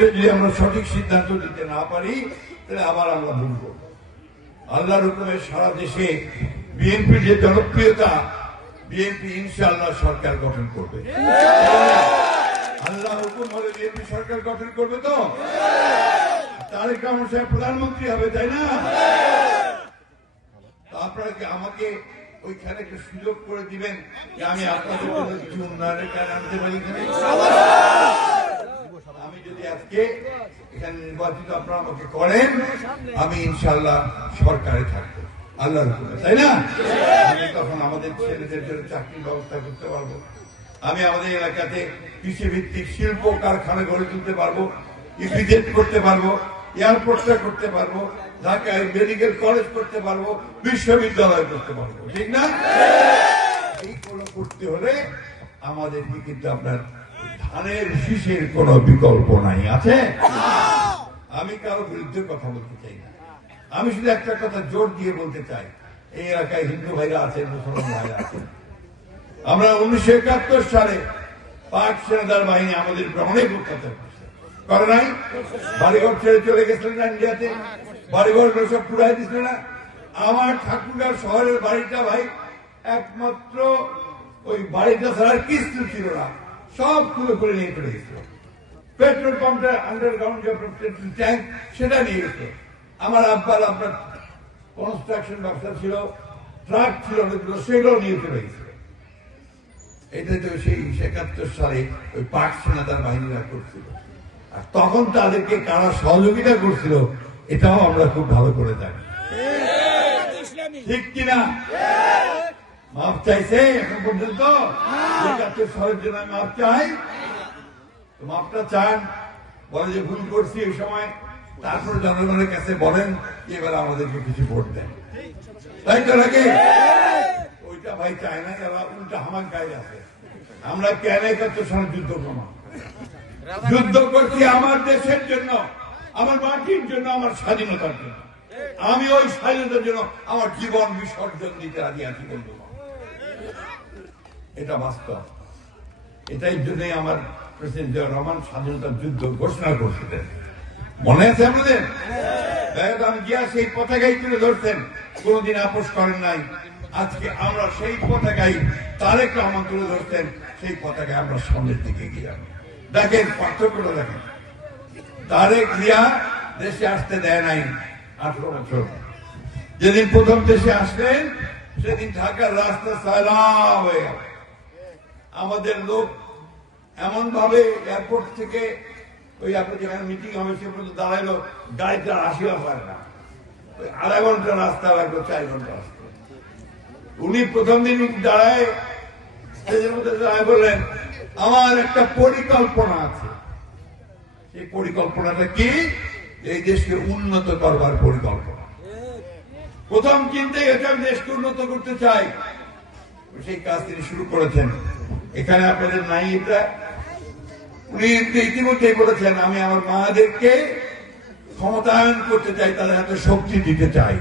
যদি আমরা সঠিক সিদ্ধান্ত দিতে না পারি তাহলে আবার আমরা ভুল করব। আল্লাহর হুকুমে সারা দেশে বিএনপির যে জনপ্রিয়তা, বিএনপি ইনশাআল্লাহ সরকার গঠন করবে। আল্লাহ হুকুম হলে বিএনপি সরকার গঠন করবে তো তারেক রহমান সাহেব প্রধানমন্ত্রী হবে, তাই না? আপনারা কি আমাকে ওইখানে একটা সুযোগ করে দিবেন যে আমি আপনাদের জন্য কিছু উন্নয়নের কাজ আনতে পারি? আমি যদি আজকে এখানে নির্বাচিত আপনারা আমাকে করেন, আমি ইনশাআল্লাহ সরকারে থাকবো আল্লাহর হুকুমে, তাই না? আমি তখন আমাদের ছেলেদের জন্য চাকরির ব্যবস্থা করতে পারবো। আমি আমাদের এলাকাতে কৃষি ভিত্তিক শিল্প কারখানা গড়ে তুলতে পারবো, ইপিজেড করতে পারবো, এয়ারপোর্টটা করতে পারবো, ঢাকায় মেডিকেল কলেজ করতে পারবো, বিশ্ববিদ্যালয় করতে পারবো, ঠিক না? এইগুলো করতে হলে আমাদেরকে কিন্তু আপনার ধানের শীষের কোন বিকল্প নাই, আছে? আমি কারো বিরুদ্ধে কথা বলতে চাই না, আমি শুধু একটা কথা জোর দিয়ে বলতে চাই, এই এলাকায় হিন্দু ভাইরা আছেন, মুসলমান ভাইরা আছেন। আমরা 1971 সালে পাক সেনাদার বাহিনী আমাদের অনেক অত্যাচার করে নাই? বাড়িঘর ছেড়ে চলে গেছিলেন না ইন্ডিয়াতে? বাড়িঘর সব পুরাই দিচ্ছিল না? আমার ঠাকুরগাঁও শহরের বাড়িটা ভাই একমাত্র ওই বাড়িটা ছাড়ার কিছু ছিল না, সব তুলে করে নিয়ে চলে গেছিল। পেট্রোল পাম্পটা আন্ডারগ্রাউন্ড যে পেট্রোল ট্যাঙ্ক সেটা নিয়ে গেছিল। আমার আব্বার আপনার কনস্ট্রাকশন ব্যবসা ছিল, ট্রাক ছিল অনেকগুলো, সেগুলো নিয়ে চলে গেছিল। এটা তো সেই 71 সালে ওই পাক সেনাদার বাহিনীরা করছিল। আর তখন তাদেরকে কারা সহযোগিতা করছিল এটাও আমরা খুব ভালো করে জানি, ঠিক কিনা? মাপ চাইছে এখন পর্যন্ত 71 সালের জন্য আমি মাপ চাই, মাপটা চান, বলে যে ভুল করছি এই সময়, তারপর জনগণের কাছে বলেন এবার আমাদেরকে কিছু ভোট দেন, তাই তো নাকি? ওইটা ভাই চায় না, এরা উল্টা হামান কাজ আছে। আমরা কেন 71 সালে যুদ্ধ করবো? যুদ্ধ করছি আমার দেশের জন্য, আমার মাটির জন্য, আমার স্বাধীনতার জন্য। আমি ওই স্বাধীনতার জন্য আমার জীবন বিসর্জন দিতে রাজি আছি বলবো, এটা বাস্তব। এটাই জন্যই আমার প্রেসিডেন্ট জিয়াউর রহমান স্বাধীনতার যুদ্ধ ঘোষণা করছিলেন, মনে আছে আপনাদের? আমি গিয়া সেই পতাকাই তুলে ধরছেন, কোনদিন আপোষ করেন নাই। আজকে আমরা সেই পতাকাই তারেক রহমান তুলে ধরছেন, সেই পতাকায় আমরা সামনের দিকে গিয়ে দেখেন পার্থক্যটা দেখেন। তারেক জিয়া দেশে আসতে দেয় নাই 18 বছর। যেদিন প্রথম দেশে আসলেন সেদিন ঢাকার রাস্তা সাইলাম হয়ে গেল। আমাদের লোক এমন ভাবে এয়ারপোর্ট থেকে ওই আপনার যেখানে মিটিং হবে সে পর্যন্ত দাঁড়াইলো, গাড়িটা আসিও পারে না, ওই আধা ঘন্টা রাস্তা লাগলো, 4 ঘন্টা রাস্তা। উনি প্রথম দিন দাঁড়ায় স্টেজের মধ্যে দাঁড়ায় বললেন আমার একটা পরিকল্পনা আছে। সেই পরিকল্পনাটা কি? এই দেশকে উন্নত করবার পরিকল্পনা। প্রথম চিন্তাই হচ্ছে আমি দেশকে উন্নত করতে চাই, সেই কাজ তিনি শুরু করেছেন। এখানে আপনাদের নাই এটা, উনি ইতিমধ্যেই বলেছেন আমি আমার মাদেরকে ক্ষমতায়ন করতে চাই, তাদের হাতে শক্তি দিতে চাই।